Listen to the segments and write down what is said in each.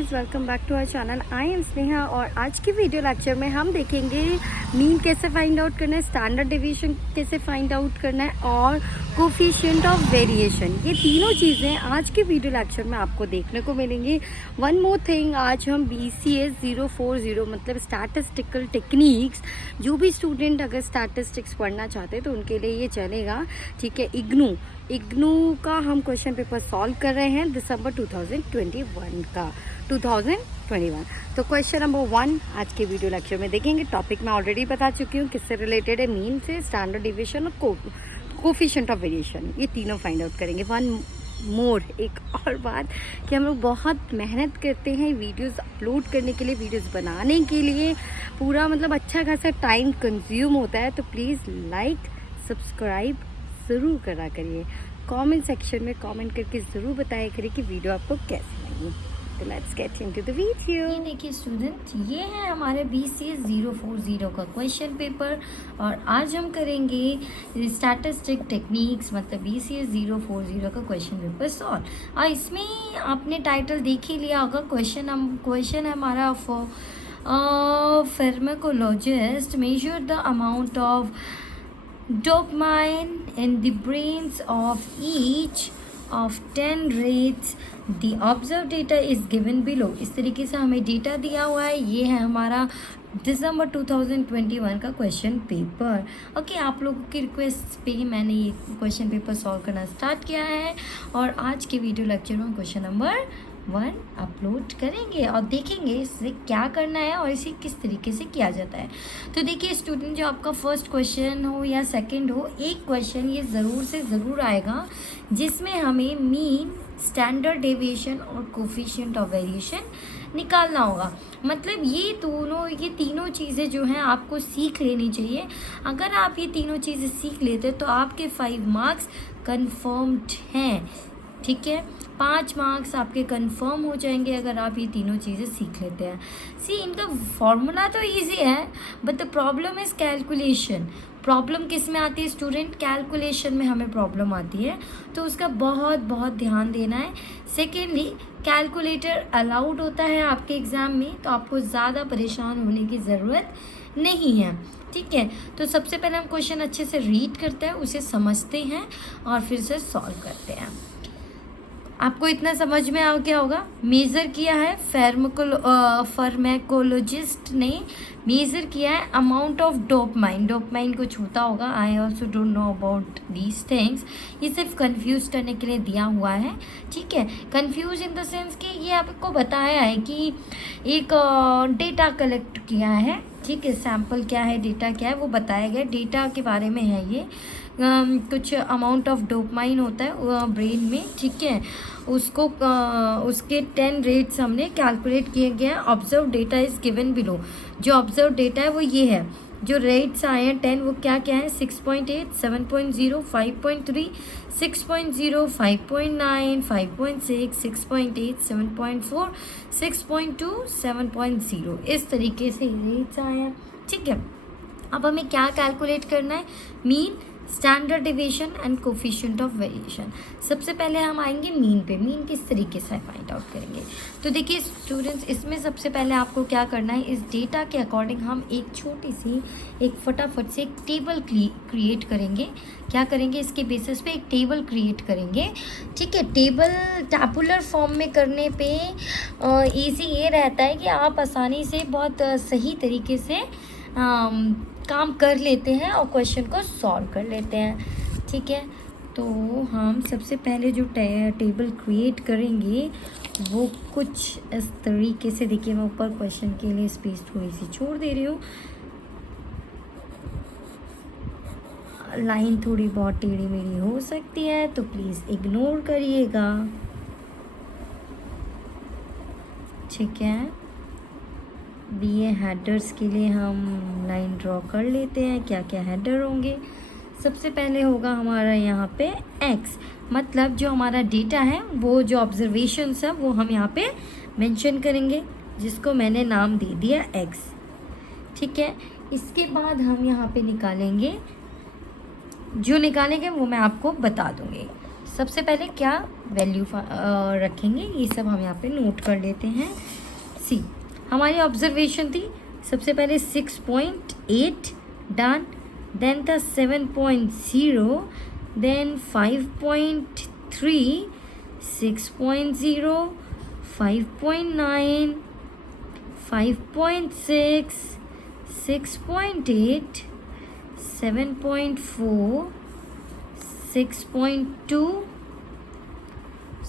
Guys, welcome back to our channel. I am Sneha और आज की वीडियो लेक्चर में हम देखेंगे मीन कैसे फाइंड आउट करना है, स्टैंडर्ड डेविएशन कैसे फाइंड आउट करना है और कोफिशिएंट ऑफ वेरिएशन। ये तीनों चीज़ें आज के वीडियो लेक्चर में आपको देखने को मिलेंगी। वन मोर थिंग, आज हम BCS 040 मतलब स्टैटिस्टिकल टेक्निक्स, जो भी स्टूडेंट अगर स्टैटिस्टिक्स पढ़ना चाहते हैं तो उनके लिए ये चलेगा, ठीक है। इग्नू का हम क्वेश्चन पेपर सॉल्व कर रहे हैं दिसंबर 2021 तो क्वेश्चन नंबर 1 आज के वीडियो लेक्चर में देखेंगे। टॉपिक मैं ऑलरेडी बता चुकी हूँ किससे रिलेटेड है, मीन से, स्टैंडर्ड डेविएशन और कोफिशिएंट ऑफ वेरिएशन, ये तीनों फाइंड आउट करेंगे। वन मोर, एक और बात कि हम लोग बहुत मेहनत करते हैं वीडियोस अपलोड करने के लिए, वीडियोस बनाने के लिए, पूरा मतलब अच्छा खासा टाइम कंज्यूम होता है। तो प्लीज़ लाइक सब्सक्राइब ज़रूर करा करिए। कमेंट सेक्शन में कमेंट करके ज़रूर बताया करिए कि वीडियो आपको कैसी लगी। तो let's get into the video. ये देखिए स्टूडेंट, ये है हमारे BCS 040 का क्वेश्चन पेपर और आज हम करेंगे स्टैटिस्टिक टेक्निक्स मतलब BCS 040 का क्वेश्चन पेपर सॉल्व। और इसमें आपने टाइटल देख ही लिया होगा। क्वेश्चन है हमारा for pharmacologist measure the amount of dopamine in the brains of each of 10 rates. The observed data is given below. इस तरीके से हमें डेटा दिया हुआ है। ये है हमारा दिसंबर 2021 का क्वेश्चन पेपर। ओके, आप लोगों की रिक्वेस्ट पे ही मैंने ये क्वेश्चन पेपर सॉल्व करना स्टार्ट किया है और आज के वीडियो लेक्चर में क्वेश्चन नंबर 1 अपलोड करेंगे और देखेंगे इससे क्या करना है और इसे किस तरीके से किया जाता है। तो देखिए स्टूडेंट, जो आपका फर्स्ट क्वेश्चन हो या सेकंड हो, एक क्वेश्चन ये ज़रूर से ज़रूर आएगा जिसमें हमें मीन, स्टैंडर्ड डेविएशन और कोफिशिएंट ऑफ वेरिएशन निकालना होगा। मतलब ये तीनों चीज़ें जो हैं आपको सीख लेनी चाहिए। अगर आप ये तीनों चीज़ें सीख लेते तो आपके 5 मार्क्स कन्फर्म्ड हैं, ठीक है। 5 मार्क्स आपके कंफर्म हो जाएंगे अगर आप ये तीनों चीज़ें सीख लेते हैं। इनका फॉर्मूला तो इजी है but the problem is calculation. Problem किस में आती है स्टूडेंट? कैलकुलेशन में हमें प्रॉब्लम आती है, तो उसका बहुत बहुत ध्यान देना है। सेकेंडली, कैलकुलेटर अलाउड होता है आपके एग्ज़ाम में, तो आपको ज़्यादा परेशान होने की ज़रूरत नहीं है, ठीक है। तो सबसे पहले हम क्वेश्चन अच्छे से रीड करते हैं, उसे समझते हैं और फिर से सॉल्व करते हैं। आपको इतना समझ में आ गया होगा। मेज़र किया है फार्माकोलॉजिस्ट ने मेज़र किया है अमाउंट ऑफ डोपामाइन कुछ होता होगा, I also don't know about these things. ये सिर्फ कंफ्यूज करने के लिए दिया हुआ है, ठीक है। कंफ्यूज इन द सेंस कि ये आपको बताया है कि एक डेटा कलेक्ट किया है, ठीक है। सैम्पल क्या है, डेटा क्या है, वो बताया गया। डेटा के बारे में है ये। कुछ अमाउंट ऑफ डोपामाइन होता है ब्रेन में, ठीक है। उसको उसके 10 रेट्स हमने कैलकुलेट किए गए हैं। Observe data is given below. जो ऑब्जर्व डेटा है वो ये है। जो रेट्स आए हैं 10, वो क्या क्या है? 6.8, 7.0, 5.3, 6.0, 5.9, 5.6, 6.8, 7.4, 6.2, 7.0, इस तरीके से रेट्स आए हैं, ठीक है। अब हमें क्या कैलकुलेट करना है? Mean, standard deviation and coefficient of variation. सबसे पहले हम आएंगे मीन पे। मीन किस तरीके से फाइंड आउट करेंगे? तो देखिए स्टूडेंट्स, इसमें सबसे पहले आपको क्या करना है, इस डेटा के अकॉर्डिंग हम एक छोटी सी फटाफट से एक टेबल क्रिएट करेंगे। क्या करेंगे? इसके बेसिस पे एक टेबल क्रिएट करेंगे, ठीक है। टेबल टैबुलर फॉर्म में करने पे ईजी ये रहता है कि आप आसानी से बहुत सही तरीके से काम कर लेते हैं और क्वेश्चन को सॉल्व कर लेते हैं, ठीक है। तो हम सबसे पहले जो टेबल क्रिएट करेंगे वो कुछ इस तरीके से, देखिए मैं ऊपर क्वेश्चन के लिए स्पेस थोड़ी सी छोड़ दे रही हूँ। लाइन थोड़ी बहुत टेढ़ी मेढ़ी हो सकती है तो प्लीज़ इग्नोर करिएगा, ठीक है। ये हेडर्स के लिए हम लाइन ड्रॉ कर लेते हैं। क्या क्या हेडर होंगे? सबसे पहले होगा हमारा यहाँ पे एक्स, मतलब जो हमारा डेटा है, वो जो ऑब्जर्वेशंस है वो हम यहाँ पे मेंशन करेंगे, जिसको मैंने नाम दे दिया एक्स, ठीक है। इसके बाद हम यहाँ पे निकालेंगे, जो निकालेंगे वो मैं आपको बता दूँगी। सबसे पहले क्या वैल्यू रखेंगे, ये सब हम यहाँ पे नोट कर लेते हैं। सी हमारी ऑब्जर्वेशन थी सबसे पहले 6.8 डन, देन था 7.0, देन 5.3, 6.0, 5.9, 5.6, 6.8, 7.4, 6.2,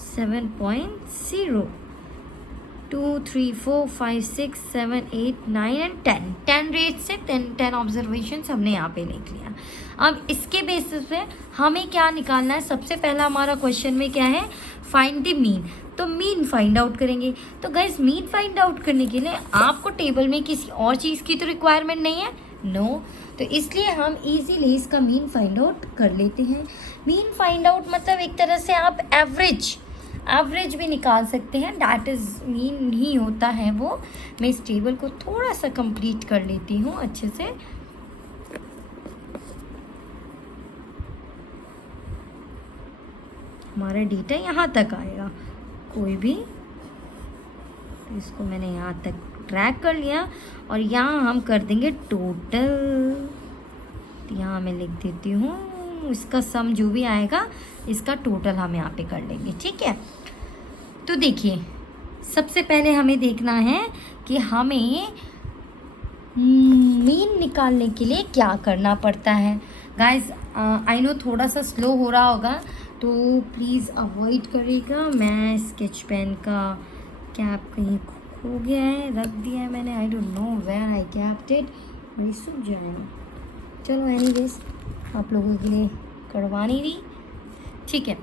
7.0, 2, 3, 4, 5, 6, 7, 8, 9 एंड 10 रेट से 10 ऑब्जर्वेशन हमने यहाँ पे लिख लिया। अब इसके बेसिस पे हमें क्या निकालना है, सबसे पहला हमारा क्वेश्चन में क्या है, फाइंड द मीन। तो मीन फाइंड आउट करेंगे। तो गाइज मीन फाइंड आउट करने के लिए आपको टेबल में किसी और चीज़ की तो रिक्वायरमेंट नहीं है, नो तो इसलिए हम इजीली इसका मीन फाइंड आउट कर लेते हैं। मीन फाइंड आउट मतलब एक तरह से आप एवरेज भी निकाल सकते हैं, दैट इज़ मीन ही होता है वो। मैं इस टेबल को थोड़ा सा कंप्लीट कर लेती हूँ अच्छे से। हमारा डेटा यहाँ तक आएगा कोई भी, तो इसको मैंने यहाँ तक ट्रैक कर लिया और यहाँ हम कर देंगे टोटल। यहाँ मैं लिख देती हूँ इसका सम जो भी आएगा इसका टोटल हम यहाँ पे कर लेंगे, ठीक है। तो देखिए सबसे पहले हमें देखना है कि हमें मीन निकालने के लिए क्या करना पड़ता है। गाइस आई नो थोड़ा सा स्लो हो रहा होगा तो प्लीज़ अवॉइड करिएगा। मैं स्केच पेन का कैप कहीं खो गया है, रख दिया है मैंने, I don't know where I kept it, मेरी सूख जाएगा। चलो एनीवेज आप लोगों के लिए करवा नहीं रही, ठीक है।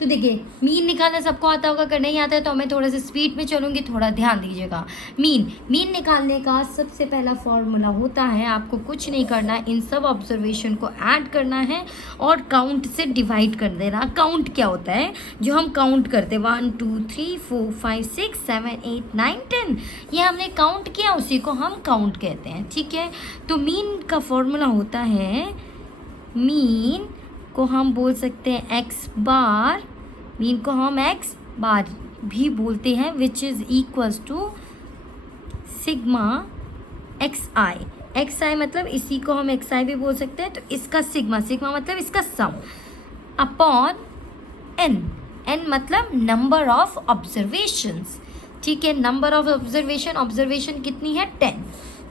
तो देखिए मीन निकालना सबको आता होगा, अगर नहीं आता है तो मैं थोड़ा सा स्पीड में चलूँगी, थोड़ा ध्यान दीजिएगा। मीन निकालने का सबसे पहला फॉर्मूला होता है, आपको कुछ नहीं करना, इन सब ऑब्जर्वेशन को ऐड करना है और काउंट से डिवाइड कर देना। काउंट क्या होता है, जो हम काउंट करते 1 2 3 4 5 6 7 8 9 10, ये हमने काउंट किया उसी को हम काउंट कहते हैं, ठीक है। तो मीन का फॉर्मूला होता है, मीन को हम बोल सकते हैं एक्स बार, मीन को हम एक्स बार भी बोलते हैं, which is equals to sigma X I मतलब इसी को हम एक्स आई भी बोल सकते हैं। तो इसका सिग्मा मतलब इसका सम अपॉन एन मतलब नंबर ऑफ ऑब्जर्वेशंस, ठीक है। नंबर ऑफ ऑब्जर्वेशन कितनी है 10,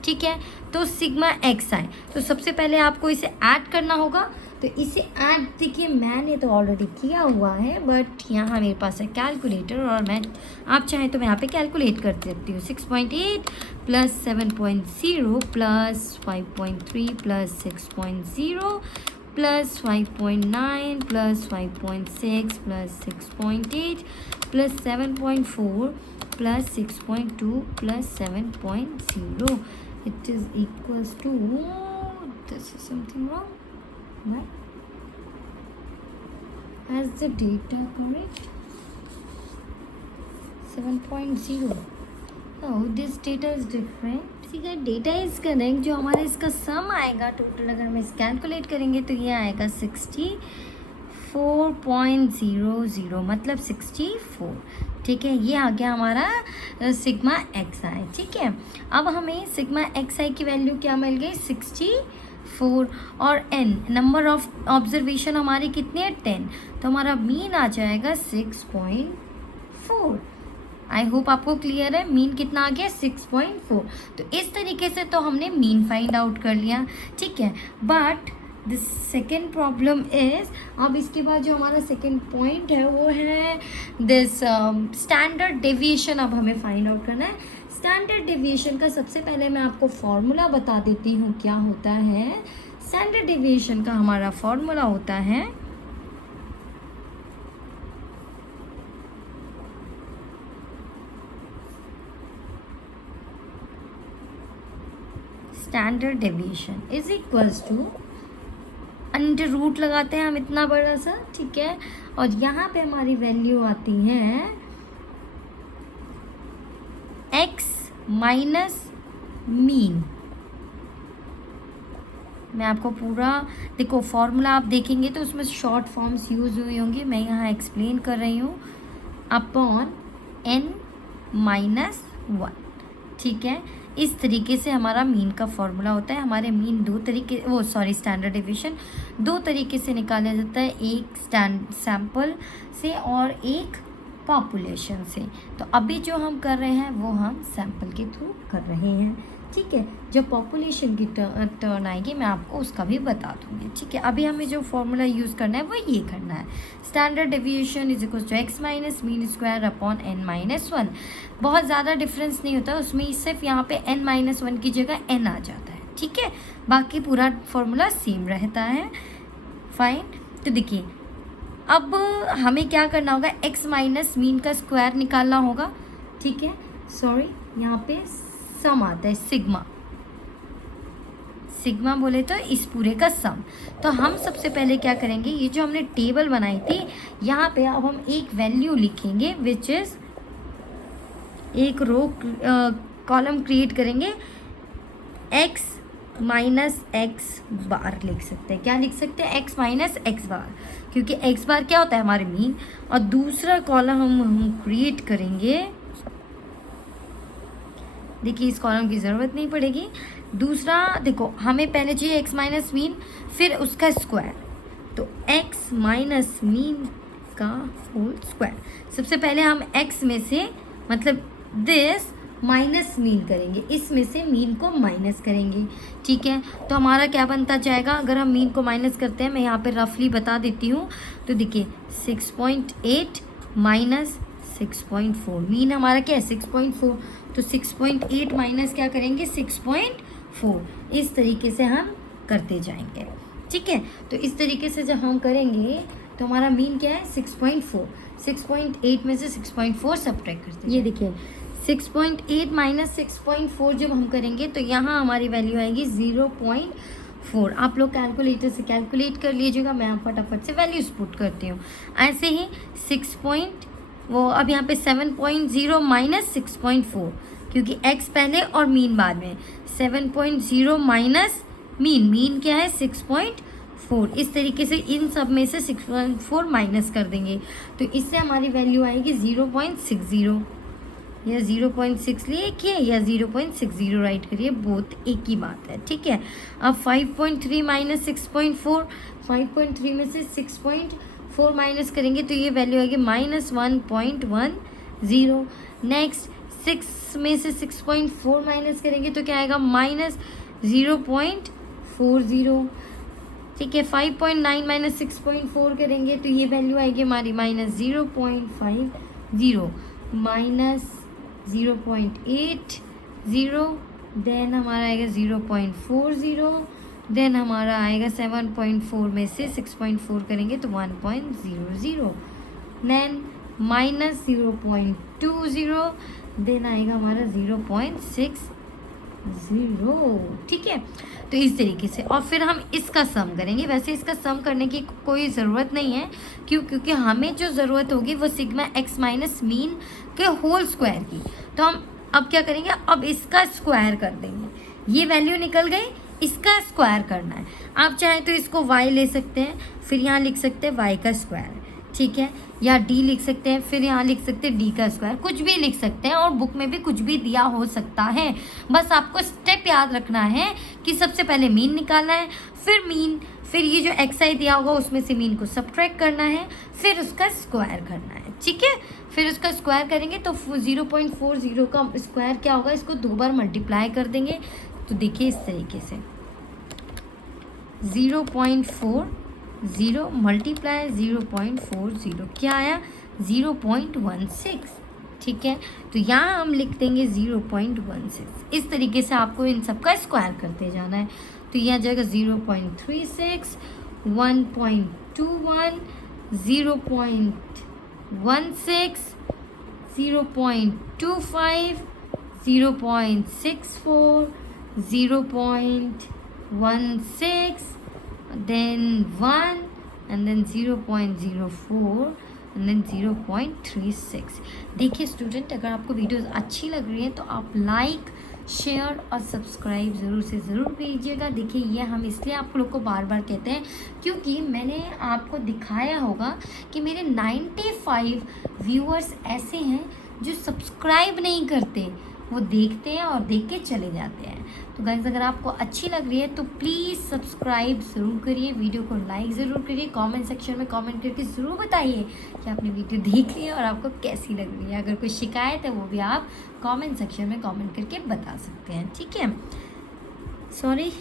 ठीक है। तो सिग्मा एक्स आई, तो सबसे पहले आपको इसे ऐड करना होगा। तो इसे ऐड देखिए मैंने तो ऑलरेडी किया हुआ है, बट यहाँ मेरे पास है कैलकुलेटर और मैं आप चाहें तो मैं यहाँ पे कैलकुलेट कर सकती हूँ। 6.8 plus 7.0 plus 5.3 plus 6.0 plus 5.9 plus 5.6 plus 6.8 plus 7.4 plus 6.2 plus 7.0, it is equals to, this is something wrong. Why? Has the data correct? 7.0. Oh, this data is different. ठीक है, डेटा इज करेक्ट। जो हमारा इसका सम आएगा total अगर हम इस calculate करेंगे तो ये आएगा 64.00 मतलब 64, ठीक है। ये आ गया हमारा सिग्मा एक्स आई, ठीक है। अब हमें सिग्मा एक्स आई की वैल्यू क्या मिल गई 64 और एन नंबर ऑफ ऑब्जर्वेशन हमारे कितने हैं 10, तो हमारा मीन आ जाएगा 6.4। आई होप आपको क्लियर है, मीन कितना आ गया 6.4। तो इस तरीके से तो हमने मीन फाइंड आउट कर लिया, ठीक है। But the second problem is, अब इसके बाद जो हमारा सेकेंड पॉइंट है वो है दिस स्टैंडर्ड डेविएशन। अब हमें फाइंड आउट करना है स्टैंडर्ड डेविएशन का। सबसे पहले मैं आपको फॉर्मूला बता देती हूँ क्या होता है। स्टैंडर्ड डेविएशन का हमारा फॉर्मूला होता है standard deviation is equals to under root लगाते हैं हम इतना बड़ा सा, ठीक है। और यहाँ पे हमारी वैल्यू आती है x माइनस मीन। मैं आपको पूरा देखो फॉर्मूला आप देखेंगे तो उसमें शॉर्ट फॉर्म्स यूज़ हुई होंगी, मैं यहाँ एक्सप्लेन कर रही हूँ। अपॉन n माइनस 1, ठीक है। इस तरीके से हमारा मीन का फॉर्मूला होता है। हमारे मीन स्टैंडर्ड डेविएशन 2 तरीके से निकाला जाता है, एक सैंपल से और एक पॉपुलेशन से। तो अभी जो हम कर रहे हैं वो हम सैंपल के थ्रू कर रहे हैं, ठीक है। जब पॉपुलेशन की टर्न आएगी मैं आपको उसका भी बता दूँगी, ठीक है। अभी हमें जो फॉर्मूला यूज़ करना है वो ये करना है, standard deviation is equal to X minus mean square upon n minus 1। बहुत ज़्यादा डिफरेंस नहीं होता उसमें, सिर्फ यहाँ पे n माइनस 1 की जगह n आ जाता है, ठीक है। बाकी पूरा फॉर्मूला सेम रहता है, फाइन। तो देखिए अब हमें क्या करना होगा, x माइनस मीन का स्क्वायर निकालना होगा, ठीक है। सॉरी, यहाँ पे सम आता है, सिग्मा बोले तो इस पूरे का सम। तो हम सबसे पहले क्या करेंगे, ये जो हमने टेबल बनाई थी यहाँ पे अब हम एक वैल्यू लिखेंगे विच इज़, एक रो कॉलम क्रिएट करेंगे, x माइनस एक्स बार लिख सकते हैं। क्या लिख सकते हैं, x माइनस एक्स बार, क्योंकि x बार क्या होता है हमारे मीन। और दूसरा कॉलम हम क्रिएट करेंगे, देखिए इस कॉलम की ज़रूरत नहीं पड़ेगी। दूसरा देखो हमें पहले चाहिए x माइनस मीन, फिर उसका स्क्वायर, तो x माइनस मीन का होल स्क्वायर। सबसे पहले हम x में से मतलब दिस माइनस मीन करेंगे, इसमें से मीन को माइनस करेंगे, ठीक है। तो हमारा क्या बनता जाएगा, अगर हम मीन को माइनस करते हैं, मैं यहाँ पे रफली बता देती हूँ। तो देखिए 6.8 माइनस 6.4, मीन हमारा क्या है 6.4, तो 6.8 माइनस क्या करेंगे 6.4, इस तरीके से हम करते जाएंगे, ठीक है। तो इस तरीके से जब हम करेंगे तो हमारा मीन क्या है 6.4, 6.8 में से 6.4 सब्ट्रैक्ट करते हैं। ये देखिए 6.8 माइनस 6.4 जब हम करेंगे तो यहाँ हमारी वैल्यू आएगी 0.4। आप लोग कैलकुलेटर से कैलकुलेट कर लीजिएगा, मैं फटाफट से वैल्यूज पुट करती हूँ। ऐसे ही अब यहाँ पे 7.0 माइनस 6.4, क्योंकि x पहले और मीन बाद में, 7.0 माइनस मीन क्या है 6.4, इस तरीके से इन सब में से 6.4 माइनस कर देंगे। तो इससे हमारी वैल्यू आएगी 0.60, या 0.6 लिखिए या 0.60 राइट करिए, बोथ एक ही बात है, ठीक है। अब 5.3 माइनस 6.4, 5.3 में से 6.4 माइनस करेंगे तो ये वैल्यू आएगी माइनस 1.10। नेक्स्ट 6 में से 6.4 माइनस करेंगे तो क्या आएगा माइनस 0.40, ठीक है। 5.9 माइनस 6.4 करेंगे तो ये वैल्यू आएगी हमारी माइनस 0.50, माइनस 0.80, देन हमारा आएगा 0.40, देन हमारा आएगा 7.4 में से 6.4 करेंगे तो 1.00, देन माइनस 0.20, देन आएगा हमारा 0.60, ठीक है। तो इस तरीके से और फिर हम इसका सम करेंगे। वैसे इसका सम करने की कोई ज़रूरत नहीं है, क्योंकि हमें जो ज़रूरत होगी वो सिग्मा x माइनस मीन के होल स्क्वायर की। तो हम अब क्या करेंगे, अब इसका स्क्वायर कर देंगे, ये वैल्यू निकल गई, इसका स्क्वायर करना है। आप चाहे तो इसको y ले सकते हैं, फिर यहाँ लिख सकते हैं y का स्क्वायर, ठीक है, या d लिख सकते हैं, फिर यहाँ लिख सकते हैं d का स्क्वायर, कुछ भी लिख सकते हैं और बुक में भी कुछ भी दिया हो सकता है। बस आपको स्टेप याद रखना है कि सबसे पहले मीन निकालना है, फिर ये जो xi दिया होगा उसमें से मीन को सब्ट्रैक्ट करना है, फिर उसका स्क्वायर करना है, ठीक है। फिर उसका स्क्वायर करेंगे तो 0.40 का स्क्वायर क्या होगा, इसको 2 बार मल्टीप्लाई कर देंगे। तो देखिए इस तरीके से 0.40 मल्टीप्लाई 0.40 क्या आया 0.16, ठीक है। तो यहाँ हम लिख देंगे 0.16। इस तरीके से आपको इन सब का स्क्वायर करते जाना है। तो यह आ जाएगा 0.36, 1.21, 0.16, 0.25, 0.64, 0.16, then 1, and then 0.04, and then 0.36। देखिए स्टूडेंट, अगर आपको वीडियोस अच्छी लग रही है तो आप लाइक, शेयर और सब्सक्राइब ज़रूर से ज़रूर कीजिएगा। देखिए ये हम इसलिए आप लोग को बार बार कहते हैं क्योंकि मैंने आपको दिखाया होगा कि मेरे 95 व्यूअर्स ऐसे हैं जो सब्सक्राइब नहीं करते, वो देखते हैं और देख के चले जाते हैं। तो गाइस अगर आपको अच्छी लग रही है तो प्लीज़ सब्सक्राइब ज़रूर करिए, वीडियो को लाइक ज़रूर करिए, कमेंट सेक्शन में कमेंट करके ज़रूर बताइए कि आपने वीडियो देख ली है और आपको कैसी लग रही है। अगर कोई शिकायत है वो भी आप कमेंट सेक्शन में कमेंट करके बता सकते हैं, ठीक है। सॉरी,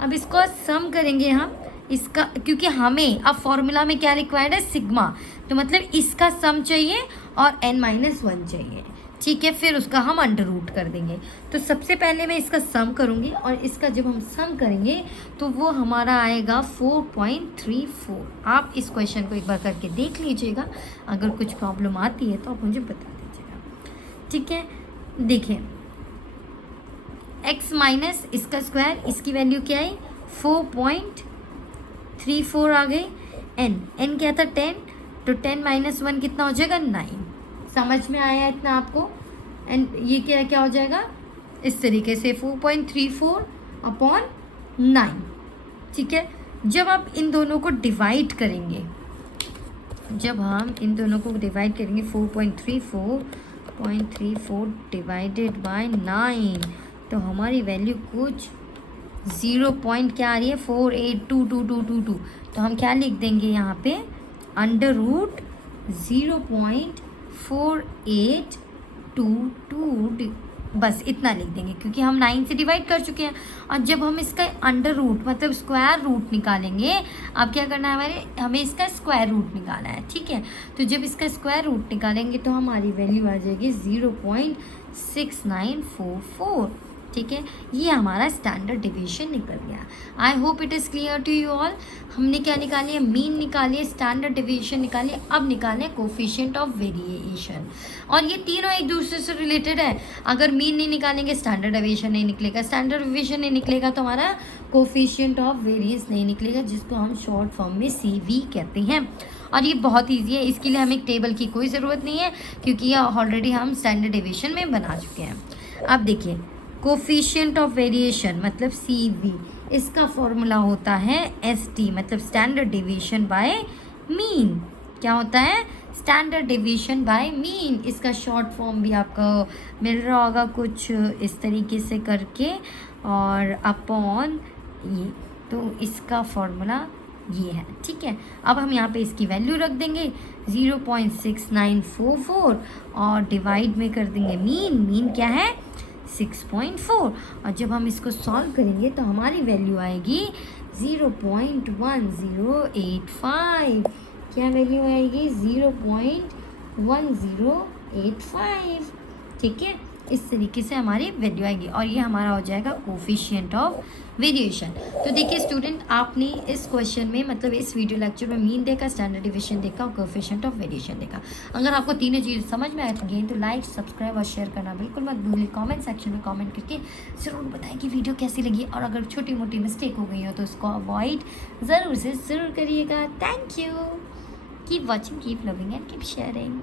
अब इसको सम करेंगे हम इसका, क्योंकि हमें अब फॉर्मूला में क्या रिक्वायर्ड है, सिग्मा, तो मतलब इसका सम चाहिए और n-1 चाहिए, ठीक है। फिर उसका हम अंडर रूट कर देंगे। तो सबसे पहले मैं इसका सम करूँगी और इसका जब हम सम करेंगे तो वो हमारा आएगा 4.34। आप इस क्वेश्चन को एक बार करके देख लीजिएगा, अगर कुछ प्रॉब्लम आती है तो आप मुझे बता दीजिएगा, ठीक है। देखिए x माइनस इसका स्क्वायर, इसकी वैल्यू क्या है 4.34 आ गई। n क्या था 10, तो 10-1 कितना हो जाएगा 9। समझ में आया इतना आपको। एंड ये क्या क्या हो जाएगा इस तरीके से 4.34/9, ठीक है। जब आप इन दोनों को डिवाइड करेंगे, जब हम इन दोनों को डिवाइड करेंगे 4.34 डिवाइडेड बाय 9, तो हमारी वैल्यू कुछ 0 पॉइंट क्या आ रही है 482222। तो हम क्या लिख देंगे यहाँ पे अंडर रूट 0.4822, बस इतना लिख देंगे क्योंकि हम 9 से डिवाइड कर चुके हैं। और जब हम इसका अंडर रूट मतलब स्क्वायर रूट निकालेंगे, अब क्या करना है हमें इसका स्क्वायर रूट निकालना है, ठीक है। तो जब इसका स्क्वायर रूट निकालेंगे तो हमारी वैल्यू आ जाएगी 0.6944, ठीक है। ये हमारा स्टैंडर्ड डिवीजन निकल गया। I hope it is clear to you all. हमने क्या निकाली है, मीन निकाली है, स्टैंडर्ड डिवीजन निकाली है, अब निकालें कोफिशिएंट ऑफ वेरिएशन। और ये तीनों एक दूसरे से रिलेटेड है। अगर मीन नहीं निकालेंगे स्टैंडर्ड डिवीजन नहीं निकलेगा, स्टैंडर्ड डिवीजन नहीं निकलेगा तो हमारा कोफिशिएंट ऑफ वेरिएंस नहीं निकलेगा, जिसको हम शॉर्ट फॉर्म में CV कहते हैं। और ये बहुत ईजी है, इसके लिए हमें एक टेबल की कोई ज़रूरत नहीं है क्योंकि ये ऑलरेडी हम स्टैंडर्ड डिवीजन में बना चुके हैं। अब देखिए कोफिशिएंट ऑफ वेरिएशन मतलब CV, इसका फॉर्मूला होता है ST मतलब स्टैंडर्ड डिवीजन बाय मीन। क्या होता है, स्टैंडर्ड डिवीजन बाय मीन। इसका शॉर्ट फॉर्म भी आपको मिल रहा होगा कुछ इस तरीके से करके, और अपॉन ये, तो इसका फॉर्मूला ये है, ठीक है। अब हम यहाँ पे इसकी वैल्यू रख देंगे 0.6944 और डिवाइड में कर देंगे मीन क्या है 6.4। और जब हम इसको सॉल्व करेंगे तो हमारी वैल्यू आएगी 0.1085। क्या वैल्यू आएगी 0.1085, ठीक है। इस तरीके से हमारी वैल्यू आएगी और ये हमारा हो जाएगा कोफिशिएंट ऑफ वेरिएशन। तो देखिए स्टूडेंट, आपने इस क्वेश्चन में मतलब इस वीडियो लेक्चर में मीन देखा, स्टैंडर्ड डिवीजन देखा और कोफिशिएंट ऑफ वेरिएशन देखा। अगर आपको तीनों चीज़ समझ में आए तो लाइक, सब्सक्राइब और शेयर करना बिल्कुल मत भूलिए। कमेंट सेक्शन में कमेंट करके ज़रूर बताएं कि वीडियो कैसी लगी, और अगर छोटी मोटी मिस्टेक हो गई हो तो उसको अवॉइड ज़रूर करिएगा। Thank you, keep watching, keep loving and keep sharing.